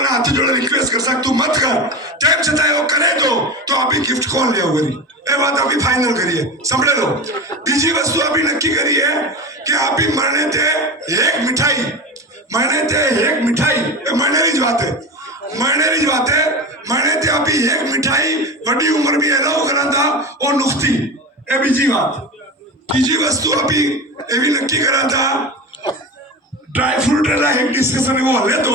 ने हाथ जोड़े रिक्वेस्ट कर सकता तू मत कर तेम छतांय वो करे तो अभी गिफ्ट कौन ले वरी ए बात अभी फाइनल करिए समझे लो। बीजी वस्तु अभी नक्की करिए कि अभी मरने ते एक मिठाई मरने री बात है मरने ते अभी एक मिठाई बड़ी उम्र में एलाउ करा था और नुख्ती ए बीजी बात। तीजी वस्तु अभी एवी नक्की करा था ड्राई फ्रूट रा एक डिस्कशन एवो हले तो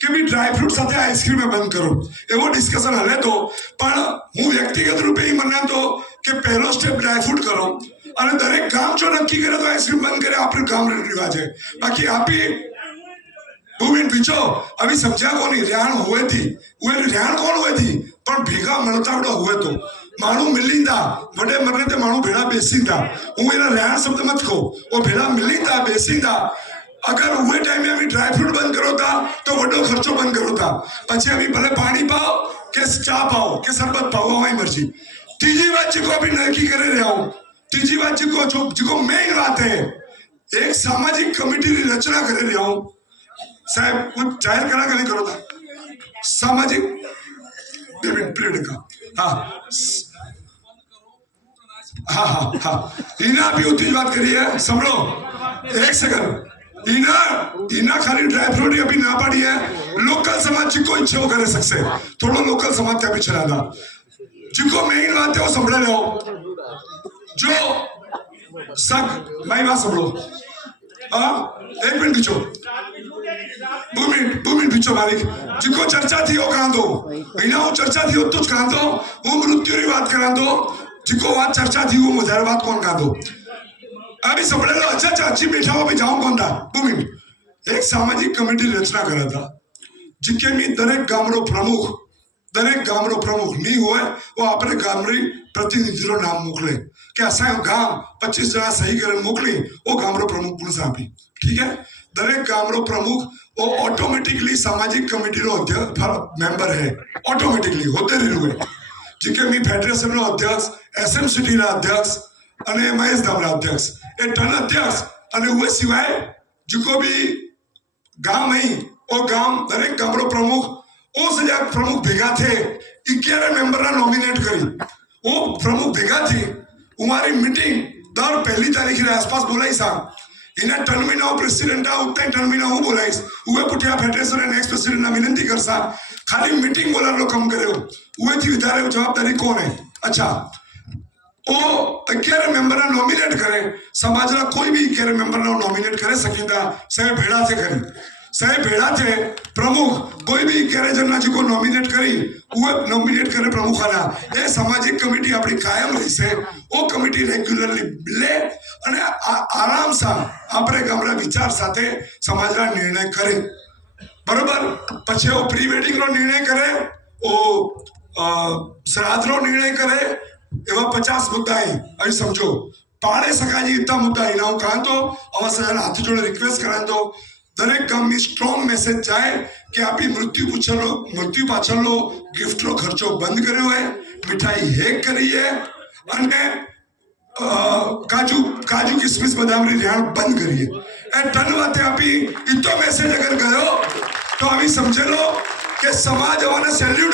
कि भी ड्राई फ्रूट साथे आइसक्रीम बंद करो एवो डिस्कशन हले तो पण हूँ व्यक्तिगत रूपे ही मना तो कि पहलो स्टेप ड्राई फ्रूट करो और दरेक गाम जो नक्की करे तो आइसक्रीम बंद करे आपरे गाम रिवाज है। बाकी आपी भूमिन पीछो अभी समझा को नहीं रियाण हुए थी वे रियाण कौन हुए थी पण भेगा मळतावडो हुए तो मानू मिलींदा वडे मरने ते मानू भेड़ा बेसींदा हूँ एना रियाण शब्द मत को वो भेड़ा मिलींदा बेसींदा अगर हुए टाइम में अभी ड्राई फ्रूट बंद करो था तो वडो खर्चो बंद करो था पछे अभी भले पानी पाओ के चा पाओ के शरबत पाओ हमारी मर्जी। तीजी बात जिको अभी नक्की करे रहा हूं तीजी बात जिको मेन बात है एक सामाजिक कमिटी की रचना करे रहा हूं साहब कुछ जाहिर करा नहीं करो था सामाजिक पीरियड का हाँ इना भी उतनी बात करिए समझो एक सेकंड इना खाली ड्राई फ्रूट अभी ना पड़ी है लोकल समाज जिको इच्छा करे सकते थोड़ा लोकल समाज त्या भी चला था जिको मेन बात है वो समझ रहे हो जो सग भाई बात समझो एक मिनट पीछो 2 मिनट पीछो मालिक जिको चर्चा थी वो कहा दो इना वो चर्चा थी वो तुझ कहा दो वो मृत्यु री बात करा दो जिको बात चर्चा थी वो मजार बात कौन कहा दो अभी समझ लो अच्छा अच्छी बैठा हुआ भी जाऊं कौन था 2 मिनट एक सामाजिक कमिटी रचना करा था जिके में दरेक गामरो प्रमुख नहीं हुए वो अपने गामरी प्रतिनिधि रो नाम मोकले कि असा गाम 25 जना सही करे मोकली वो गामरो प्रमुख पुलिस आपी ठीक है। दरेक गामरो प्रमुख वो ऑटोमेटिकली सामाजिक कमिटी रो अध्यक्ष मेंबर है ऑटोमेटिकली होते रही हुए जिके में फेडरेशन रो अध्यक्ष एसएम सिटी रा अध्यक्ष अने महेश धामरा अध्यक्ष ए टन अध्यक्ष अने हुए सिवाय जिको भी गाम है वो गाम दरेक गामरो प्रमुख ओ सजा प्रमुख भेगा थे 11 मेंबर ना नॉमिनेट करी वो प्रमुख भेगा थे हमारी मीटिंग दर पहली तारीख के आसपास बोलाई सा इना टर्म में ना प्रेसिडेंट आ उतने टर्म में ना हूँ बोलाइस हुए पुटिया फेडरेशन ने नेक्स्ट प्रेसिडेंट ना विनंती कर सा खाली मीटिंग बोला लो कम करे हो हुए थी विधारे जवाबदारी कौन है अच्छा ओ 11 मेंबर ना नॉमिनेट करे समाज ना कोई भी 11 मेंबर ना नॉमिनेट करे सकिंदा सहे भेड़ा थे करी सहे भेड़ा थे प्रमुख कोई भी 11 जन ना जिको नॉमिनेट करी वो नॉमिनेट करे प्रमुख आना ये सामाजिक कमिटी अपनी कायम रही से वो कमिटी रेग्युलरली मिले अने आराम सा आपरे गामरा विचार साथे समाज ना निर्णय करे बरोबर पछे वो प्री वेडिंग नो निर्णय करे वो श्राद्ध नो निर्णय करे एवा 50 मुद्दा है अभी समझो पाड़े सकाजी इतना मुद्दा है ना कहा तो अवसर हाथ जोड़े रिक्वेस्ट करा तो दरेक गाम में स्ट्रॉन्ग मैसेज जाए कि आप मृत्यु पाछळनो गिफ्ट रो खर्चो बंद कर्यो है मिठाई हेक करी है अने काजू किशमिश बादाम री रियाण बंद करी है ए टन वाते आपी इतो मैसेज अगर गयो तो अभी समझे लो कि समाज वाने सैल्यूट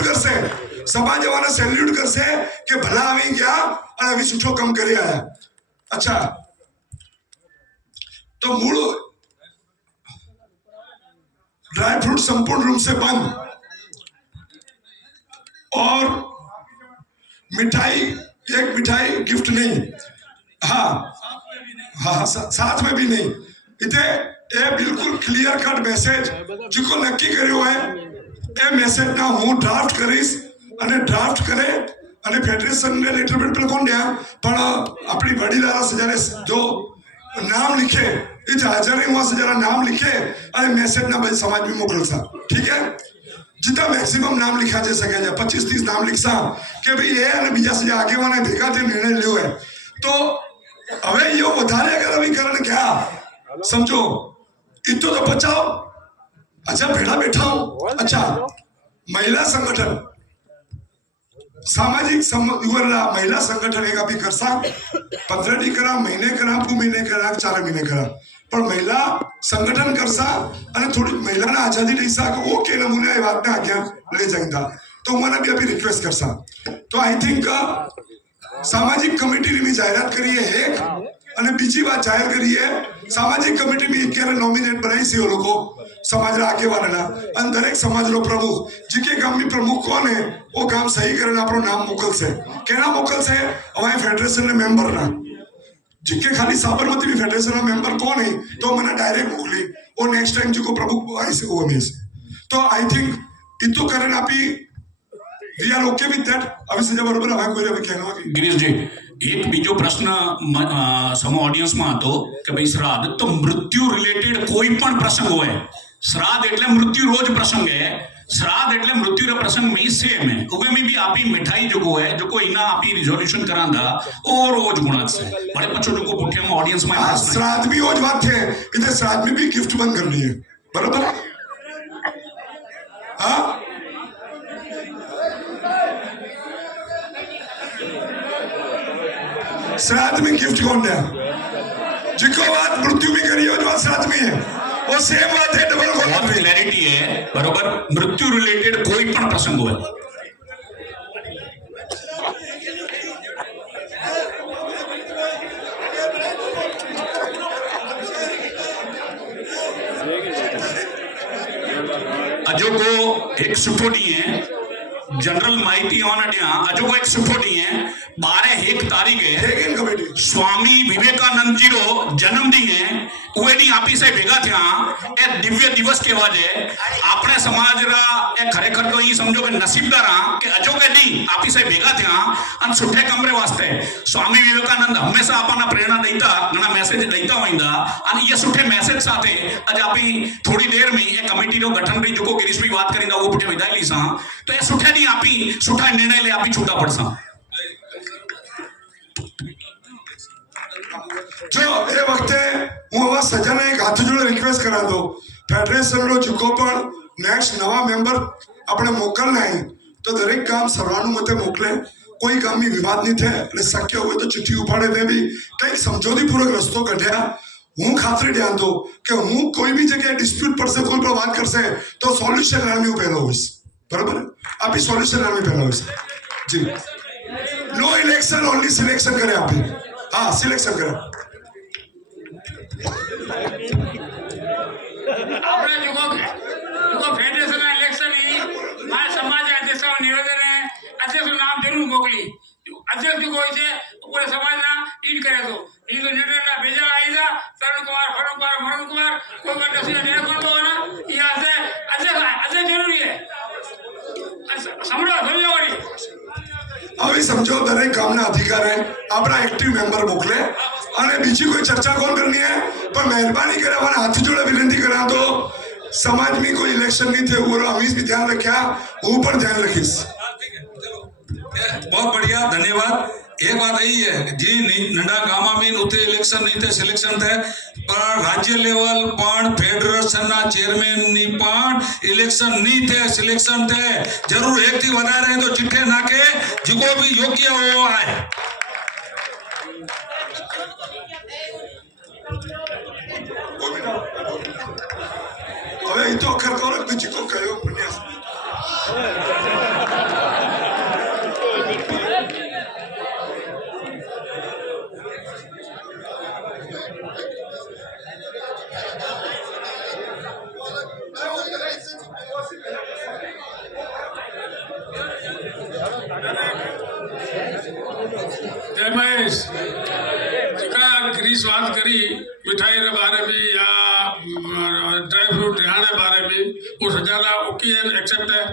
करसे कि भला आवी गया और अभी सुठो कम करे आया। अच्छा तो मूल ड्राई फ्रूट संपूर्ण रूप से बंद और एक मिठाई गिफ्ट नहीं हाँ साथ में भी नहीं इते ए बिल्कुल क्लियर कट मैसेज जिको नक्की कर्यो है ए मैसेज ना हूँ ड्राफ्ट करीश અને ડ્રાફ્ટ કરે અને ફેડરેશન ને લેટર પેડ પર કોણ દયા પણ આપણી વડીલારા से જ્યારે જો નામ लिखे इस हाजर हुआ से जरा नाम लिखे और मैसेज ना समाज में मोकल सा ठीक है जितना मैक्सिमम नाम लिखा जा सके 25-30 नाम लिखसा कि भाई ये અને બીજા से आगे वाले भेगा थे निर्णय लियो है तो હવે यो વધારે अगर अभी कारण क्या समझो इतो तो बचाओ अच्छा भेड़ा बैठा हूं अच्छा महिला संगठन सामाजिक महिला संगठन एक अभी करसा 15 डी करा महीने करा 2 महीने करा 4 महीने करा પણ મહિલા સંગઠન કરશા અને થોડી મહિલાને આઝાદી દઈશા કે ઓકે નમૂને એ વાતને આગળ લઈ જઈતા તો મને બી અભી રિક્વેસ્ટ કરશા તો આઈ થિંક સામાજિક કમિટીની બી જાહેરાત કરીએ એક અને બીજી વાત જાહેર કરીએ સામાજિક કમિટી બી ક્યારે નોમિનેટ બનાવી છે એ લોકો સમાજના આગેવાનના અને દરેક સમાજનો પ્રમુખ જે કે ગામની પ્રમુખ કોને ઓ ગામ સહી કરીને આપણું નામ મોકલશે કેના મોકલશે અમારી ફેડરેશનના મેમ્બરના जिसके खाली साबरमती भी फेडरेशन का मेंबर कौन है तो मैंने डायरेक्ट मोकली और नेक्स्ट टाइम जो प्रमुख ऐसे हुआ में तो आई थिंक इतो करन आपी we are okay with that अभी से बराबर हमें कोई अभी कहना है गिरीश जी एक बीजो प्रश्न समो ऑडियंस में હતો કે ભાઈ શ્રાદ્ધ તો મૃત્યુ રિલેટેડ કોઈ પણ પ્રસંગ હોય શ્રાદ્ધ એટલે મૃત્યુ રોજ પ્રસંગ है श्राद्ध એટલે મૃત્યુનો પ્રસંગ મી સેમ है उगे में भी आपी मिठाई जो को है जो को इना आपी रिजोल्यूशन करांदा और रोज गुणा से बड़े पछो जो को पुठिया में ऑडियंस में श्राद्ध भी रोज बात है इधर श्राद्ध में भी गिफ्ट बंद करनी है बराबर हाँ श्राद्ध में गिफ्ट कौन है जिको बात मृत्यु में करी है वो बात श्राद्ध में है वो सेम बात है डबल बहुत क्लैरिटी है बरोबर मृत्यु रिलेटेड कोई पण प्रसंग હોય अजो को एक सुठो डी है जनरल माहिती होना दिया अजो को एक सुठो डी है 12 तारीख है स्वामी विवेकानंद जी रो जन्मदिन है उहे दी आपी से भेगा थया ए दिव्य दिवस केवा जे आपणे समाज रा ए खरेखर तो ई समझो के नसीबदार के अजो के दी आपी से भेगा थया अन सुठे कमरे वास्ते स्वामी विवेकानंद हमेशा आपना प्रेरणा देता घणा मैसेज देता होइंदा अन ये सुठे मैसेज साथे अज आपी थोड़ी देर में ए कमिटी रो गठन री जो को गिरीश भाई बात करिंदा वो पुठे विदाई लीसा तो ए सुठे दी आपी सुठा निर्णय ले आपी छूटा पड़सा जो ए वक्ते હું આવા સજાને એક હાથ જોડે રિક્વેસ્ટ કરા દો ફેડરેશનનો જુકો પણ નેક્સ્ટ નવા મેમ્બર આપણે મોકલના હે તો દરેક ગામ સર્વાનુમતે મોકલે કોઈ ગામની વિવાદ નહીં થાય એટલે શક્ય હોય તો ચિઠ્ઠી ઉપાડે તે બી કંઈક સમજોતીપૂર્વક રસ્તો કઢ્યા હું ખાતરી ધ્યાન દો કે હું કોઈ બી જગ્યાએ ડિસ્પ્યુટ પડશે કોઈ પણ વાત કરશે તો સોલ્યુશન લાવવાનું પહેલો હોઈશ બરાબર આપી સોલ્યુશન લાવવાનું પહેલો હોઈશ જી નો ઇલેક્શન ઓનલી સિલેક્શન કરે આપી हाँ सिलेक्शन करा આપણે જો ફેડરેશન ઇલેક્શન ही माय समाज अध्यक्ष निवेदन है अध्यक्ष नाम जरूर मोकली अध्यक्ष कोई से पूरे समाज ना ईड करे तो ई तो निर्णय भेजा आईदा तरुण कुमार फरुण कुमार मरण कुमार कोई का डसिया निर्णय कर दो ना ये अध्यक्ष जरूरी है समझो धन्यवाद હવે સમજો દરેક ગામના અધિકારી આપણા એક્ટિવ મેમ્બર મોકલે અને બીજી કોઈ ચર્ચા કોણ કરनी है પણ મહેરબાની કરે મને હાથ જોડે વિનંતી કરા તો સમાજ में कोई इलेक्शन नहीं थे वो हमीश भी ध्यान रखा वो पर ध्यान रखीश बहुत बढ़िया धन्यवाद एक बात यही है जी नंडा गामा में उते इलेक्शन नहीं थे सिलेक्शन थे पर राज्य लेवल पण फेडरेशन ना चेयरमैन नी पण इलेक्शन नहीं थे सिलेक्शन थे जरूर एक थी बना रहे तो चिट्ठे नाके जिको भी योग्य हो आए હવે એ તો અખર કરો બીજી કોઈ કયો પ્રયાસ जय महेश जिका गिरीश बात करी मिठाई के बारे में या ड्राई फ्रूट रिहाने बारे में वो सजाना ओके एंड एक्सेप्ट है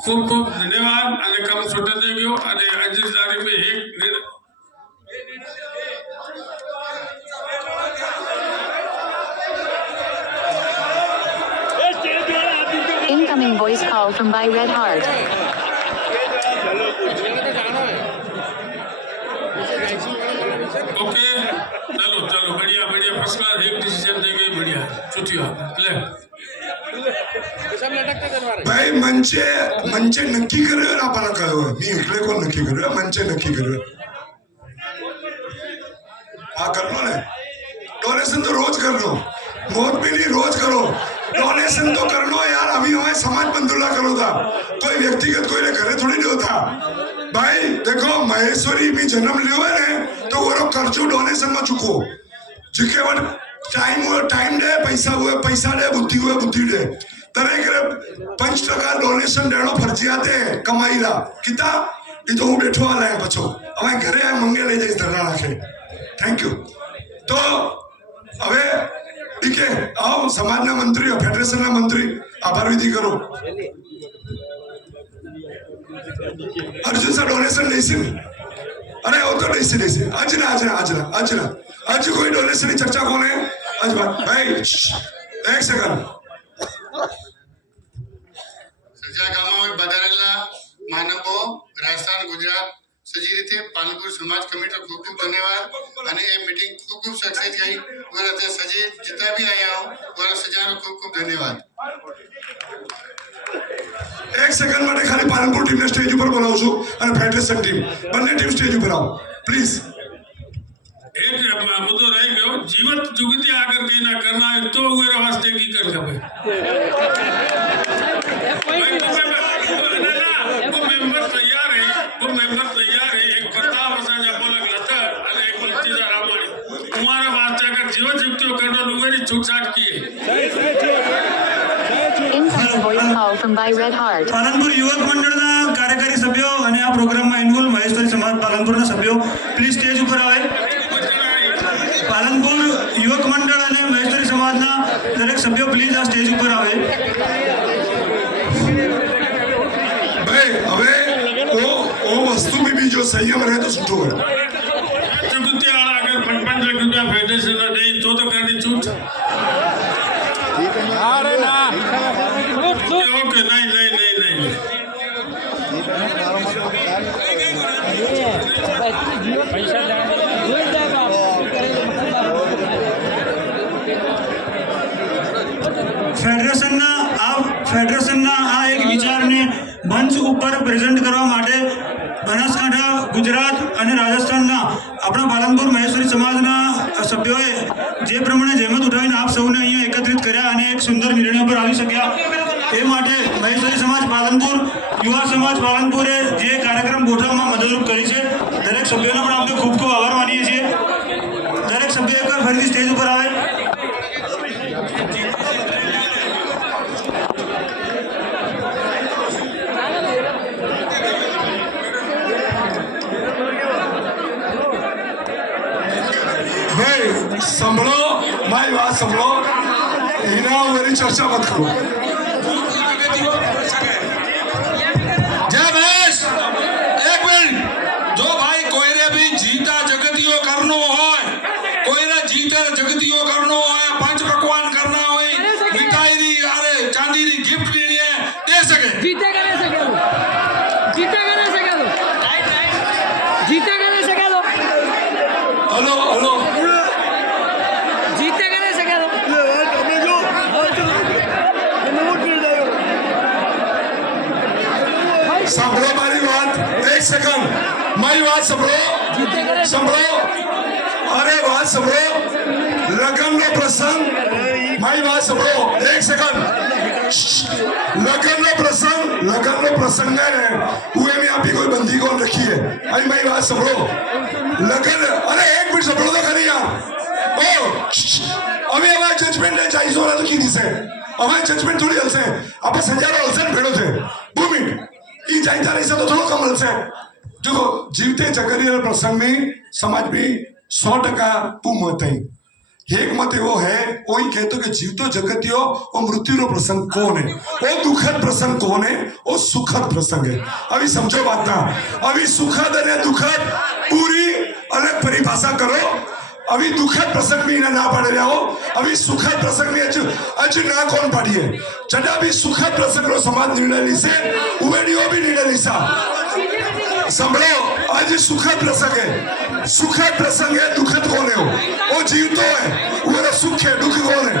खूब खूब धन्यवाद અને કમ છોટે થઈ ગયો અને આજે તારીખ में એક Incoming voice call from by Red Heart. Okay चलो चलो बढ़िया बढ़िया फर्स्ट क्लास एक डिसीजन दे गई बढ़िया छुट्टियां ले भाई मंचे नक्की કર્યો ને આપણને કહ્યો मी इकडे कोण नक्की કર્યો मंचे नक्की કર્યો कर लो ने डोनेशन तो रोज कर लो मोट भी नहीं रोज करो डोनेशन तो कर लो यार अभी हमें समाज बंधुला करो था कोई व्यक्तिगत कोई ने घरे थोड़ी नहीं होता भाई देखो महेश्वरी भी जन्म लियो है ने तो वो खर्चो डोनेशन में चुको जिके वट टाइम दे पैसा हुए पैसा दे बुद्धि दे दरेक 5% डोनेशन देनो फरजियात है कमाई ला किता ये तो हूँ बैठो वाला है बच्चों हमें घरे आए मंगे ले जाए धरना रखे थैंक यू तो હવે ठीक है आओ समाजना मंत्री और फेडरेशन ना मंत्री आभार विधि करो अर्जुन सा डोनेशन नहीं सी अरे वो तो नहीं सी आज कोई डोनेशन की चर्चा कौन है आज बात भाई एक सेकंड સજા ગામમાં બધારેલા માનવો રાજસ્થાન ગુજરાત સજી રીતે પાલનપુર સમાજ કમિટી ખૂબ ખૂબ ધન્યવાદ અને એ મીટિંગ ખૂબ સક્સેસ ગઈ और તે સજી जितना भी आया हो और સજાનો ખૂબ ધન્યવાદ एक सेकंड માટે ખાલી પાલનપુર ટીમને સ્ટેજ ઉપર બોલાવું છું અને ફેડરેશન ટીમ બંને ટીમ સ્ટેજ ઉપર આવો પ્લીઝ एक मुद्दो रह गयो जीवत जुगती आकर देना करना है तो उरे वास्ते की कर खपे वो मेंबर तैयार है एक प्रताप असाजा बोलक लता अने एक लतीजा रामाणी तुम्हारे वास्ते अगर जीवत जुगती करना उरी छूटछाट की Incoming voice call from by Red Heart. Palanpur યુવક મંડળના કાર્યકારી સભ્યો અને આ પ્રોગ્રામમાં ઇન્વોલ્વ મહેશ્વરી સમાજ પાલનપુરના સભ્યો પ્લીઝ સ્ટેજ ઉપર આવે પાલનપુર યુવક મંડળ અને મહેશ્વરી સમાજના દરેક સભ્યો પ્લીઝ આ સ્ટેજ ઉપર આવે ભાઈ હવે वो वस्तु में भी जो संयम रहे तो सुठो है जुगती वाला अगर 55 लाख रुपया फेडरेशन ने नहीं तो करनी छूट अरे ना ओके नहीं ફેડરેશનના આ એક વિચારને મંચ ઉપર પ્રેઝન્ટ કરવા માટે બનાસકાંઠા ગુજરાત અને રાજસ્થાનના આપણા પાલનપુર મહેશ્વરી સમાજના સભ્યોએ જે પ્રમાણે જહેમત ઉઠાવીને આપ સૌને અહીંયા એકત્રિત કર્યા અને એક સુંદર નિર્ણય પર આવી શક્યા એ માટે મહેશ્વરી સમાજ પાલનપુર યુવા સમાજ પાલનપુરે જે કાર્યક્રમ ગોઠવવામાં મદદરૂપ કરી છે દરેક સભ્યોનો પણ આપણે ખૂબ ખૂબ આભાર માનીએ છીએ દરેક સભ્ય એકવાર ફરીથી સ્ટેજ ઉપર આવે संभलो मारी बात संभलो हिना मेरी चर्चा मत करो जय महेश एक मिनट जो भाई कोई रे भी जीता जगतियो करनो होय कोई रे जीते जगतियो करनो होय पंच पकवान करना होय मिठाई री अरे चांदी री गिफ्ट देनी है दे सके जीते करे सके लो हेलो हेलो जीते करे सके लो संभलो मारी बात एक सेकंड मारी बात संभलो अरे बात संभलो लगन नो प्रसंग मारी बात संभलो एक सेकंड लगन नो प्रसंग है हुए में आपकी कोई बंदी कौन रखी है अरे मारी बात संभलो लगन अरे एक मिनट संभलो तो खरी यार ओ अभी हमारे जजमेंट है 40 वाला तो की दिसे हमारे जजमेंट थोड़ी हलसे अपन संजारा हलसे भेड़ो थे 2 मिनट ई जाइता रही तो थोड़ा कम हलसे देखो जीवते जगरिया प्रसंग में समाज में 100% मत है एक मत वो है वही कहते कि जीवतो जगतियो और मृत्यु रो प्रसंग कौन है वो दुखद प्रसंग कौन है वो सुखद प्रसंग है अभी समझो बात ना अभी सुखद और दुखद पूरी अलग परिभाषा करो अभी दुखद प्रसंग में ना पड़ रहा हो अभी सुखद प्रसंग में अज ना कौन पड़ी है जड़ा भी सुखद प्रसंग रो समाज निर्णय ली से उवेडियो भी निर्णय ली सा संभलो आज सुखद प्रसंग है दुखद कौन है वो जीवतो है वो सुख है दुख कौन है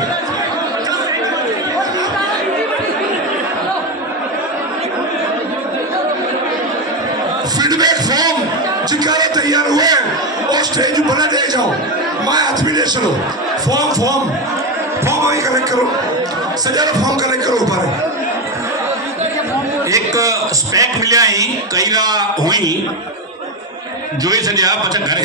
फीडबैक फॉर्म जिकारा तैयार हुए और स्टेज पर दे जाओ माए हाथ में दे चलो फॉर्म फॉर्म फॉर्म वही कलेक्ट करो सजारो फॉर्म कलेक्ट करो ऊपर एक स्पेक मिलिया ही कई हुई जोई सॼा पछ घर